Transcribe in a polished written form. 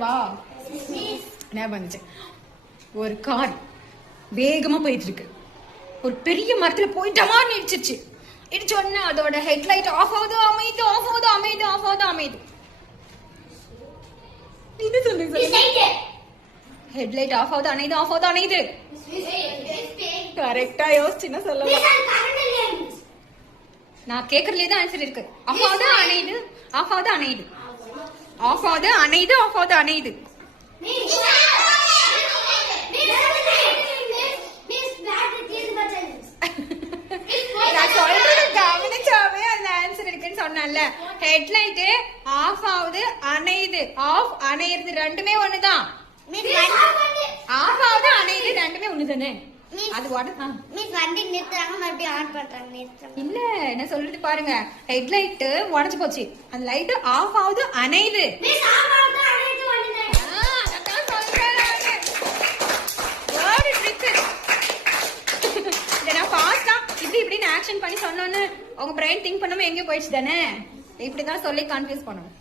சொல்லவா? ஞாபகம் வந்துச்சு. ஒரு கார் வேகமா போயிட்டு இருக்கு. ஒரு பெரிய மரத்துல போயிட்டமா இடிச்சிருச்சு. இடிச்ச உடனே அதோட ஹெட்லைட் ஆஃப் ஆகுது, அமைது, ஆஃப் ஆகுது, அமைது, ஆஃப் ஆகுது, அமைது. இது சொல்லுங்க. ஹெட்லைட் ஆஃப் ஆகுது, அணைது, ஆஃப் ஆகுது, அணைது. கரெக்டா யோசிச்சுன்னா சொல்லலாம். நான் கேக்குறதுலே தான் ஆன்சர் இருக்கு. ஆஃப் ஆகுது, அணைது, ஆஃப் ஆகுது, அணைது, ஆஃப் ஆகுது, அணைது, ஆஃப் ஆகுது, அணைது. நான் சொல்றது கவனிச்சாவே அந்த ஆன்சர் இருக்குன்னு சொன்னேன்ல. ஹெட்லைட் ஆஃப் ஆகுது, அணையுது. ஆஃப் அணையிறது ரெண்டுமே ஒண்ணுதான். ஆஃப் ஆகுது, அணையுது ரெண்டுமே ஒண்ணுதானே. அது வண்டி நிறுத்துறாங்க, மறுபடியும் ஆன் பண்றாங்க. இல்ல என்ன சொல்றது பாருங்க. ஹெட்லைட் உடஞ்சு போச்சு, அந்த லைட் ஆஃப் ஆகுது, அணையுது. இப்படின்னு ஆக்ஷன் பண்ணி சொன்னோன்னு உங்க பிரெயின் திங்க் பண்ணாம எங்க போயிடுச்சு தானே. இப்படிதான் சொல்லி கன்ஃபியூஸ் பண்ணணும்.